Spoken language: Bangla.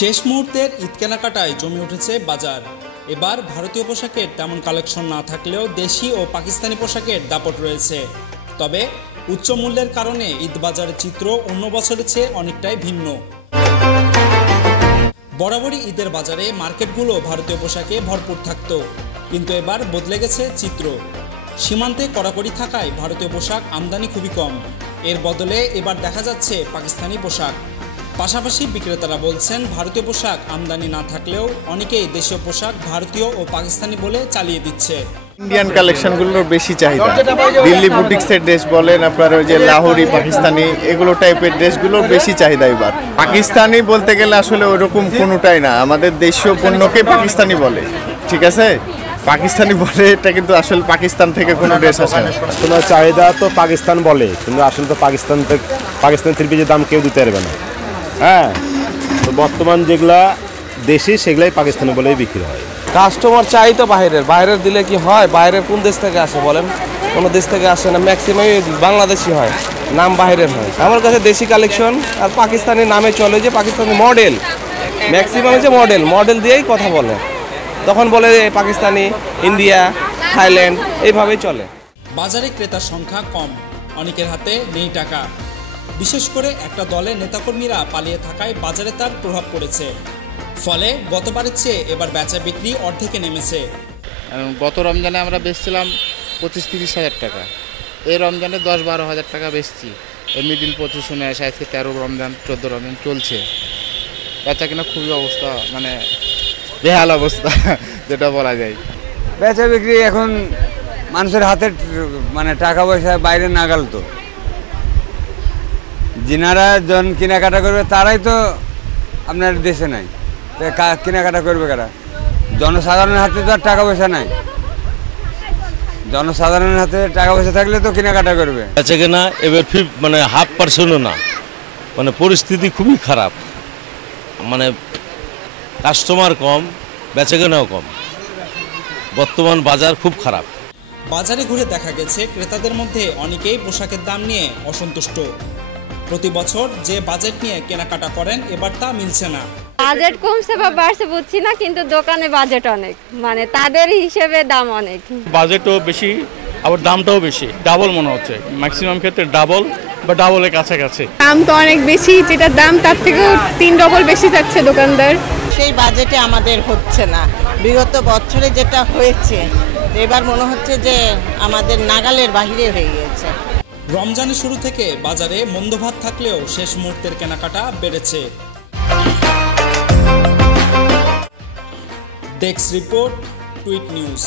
শেষ মুহূর্তের ঈদ কেনাকাটায় জমে উঠেছে বাজার। এবার ভারতীয় পোশাকের তেমন কালেকশন না থাকলেও দেশি ও পাকিস্তানি পোশাকের দাপট রয়েছে। তবে উচ্চ মূল্যের কারণে ঈদ বাজারের চিত্র অন্য বছরের চেয়ে অনেকটাই ভিন্ন। বরাবরই ঈদের বাজারে মার্কেটগুলো ভারতীয় পোশাকে ভরপুর থাকত, কিন্তু এবার বদলে গেছে চিত্র। সীমান্তে কড়াকড়ি থাকায় ভারতীয় পোশাক আমদানি খুবই কম, এর বদলে এবার দেখা যাচ্ছে পাকিস্তানি পোশাক। পাশাপাশি বিক্রেতারা বলছেন ভারতীয় পোশাক আমদানি না থাকলেও অনেকেই দেশীয় পোশাক ভারতীয় ও পাকিস্তানি বলে চালিয়ে দিচ্ছে। ইন্ডিয়ান কালেকশনগুলোর বেশি চাহিদা। দিল্লি বুটিক্সের ড্রেস বলেন, আপনার ওই যে লাহোরি পাকিস্তানি এগুলো টাইপের ড্রেসগুলোর বেশি চাহিদা। এবার পাকিস্তানি বলতে গেলে আসলে ওইরকম কোনোটাই না, আমাদের দেশীয় পণ্যকে পাকিস্তানি বলে, ঠিক আছে? পাকিস্তানি বলে এটা কিন্তু আসলে পাকিস্তান থেকে কোনো ড্রেস আসে না। তোমার চাহিদা তো পাকিস্তান বলে, কিন্তু আসলে তো পাকিস্তান থ্রি পিসের দাম কেউ দিতে পারবে না। হ্যাঁ, তো বর্তমান যেগুলা দেশি সেগুলাই পাকিস্তানি বলেই বিক্রি হয়। কাস্টমার চাই তো বাইরের দিলে কি হয়? বাইরের কোন দেশ থেকে আসে বলেন? কোনো দেশ থেকে আসে না, ম্যাক্সিমামই বাংলাদেশি হয়, নাম বাইরের হয়। আমার কাছে দেশি কালেকশন আর পাকিস্তানি নামে চলে, যে পাকিস্তানি মডেল, ম্যাক্সিমাম যে মডেল দিয়েই কথা বলে, তখন বলে পাকিস্তানি, ইন্ডিয়া, থাইল্যান্ড, এইভাবেই চলে। বাজারে ক্রেতার সংখ্যা কম, অনেকের হাতে নেই টাকা। বিশেষ করে একটা দলের নেতাকর্মীরা পালিয়ে থাকায় বাজারে তার প্রভাব পড়েছে। ফলে গতবারের চেয়ে এবার বেচা বিক্রি অর্ধেকে নেমেছে। গত রমজানে আমরা বেচছিলাম 25-30 হাজার টাকা, এই রমজানে 10-12 হাজার টাকা বেচছি। এই মিডিল পজিশনে আসে আজকে 13 রমজান 14 রমজান চলছে। বেচা কিনা খুবই অবস্থা, মানে বেহাল অবস্থা যেটা বলা যায়। বেচা বিক্রি এখন মানুষের হাতে মানে টাকা পয়সা বাইরে নাগাল, তো যিনারা জন কেনাকাটা করবে তারাই তো আপনার দেশে নাই, কেনাকাটা করবে কারা? জনসাধারণের হাতে তো আর টাকা পয়সা নাই। জনসাধারণের হাতে টাকা পয়সা থাকলে তো কেনাকাটা করবে। বেচা কেনা এবার মানে 1/2% না, মানে পরিস্থিতি খুবই খারাপ। মানে কাস্টমার কম, বেচা কেনাও কম, বর্তমান বাজার খুব খারাপ। বাজারে ঘুরে দেখা গেছে ক্রেতাদের মধ্যে অনেকেই পোশাকের দাম নিয়ে অসন্তুষ্ট। প্রতি বছর যে বাজেট নিয়ে কেনাকাটা করেন এবার তা মিলছে না। বাজেট কমছে বা বাড়ছে বুঝছি না, কিন্তু দোকানে বাজেট অনেক, মানে তাদের হিসেবে দাম অনেক। বাজেটও বেশি, আবার দামটাও বেশি, ডাবল মনে হচ্ছে ম্যাক্সিমাম ক্ষেত্রে, ডাবল বা ডাবলের কাছাকাছি। দাম তো অনেক বেশি, যেটা দাম তার থেকেও 3 ডবল বেশি যাচ্ছে দোকানদার। সেই বাজেটে আমাদের হচ্ছে না, বিগত বছরে যেটা হয়েছে এবার মনে হচ্ছে যে আমাদের নাগালের বাহিরে হয়ে গিয়েছে। রমজানের শুরু থেকে বাজারে মন্দভাব থাকলেও শেষ মুহূর্তের কেনাকাটা বেড়েছে। Desk report, tweet news.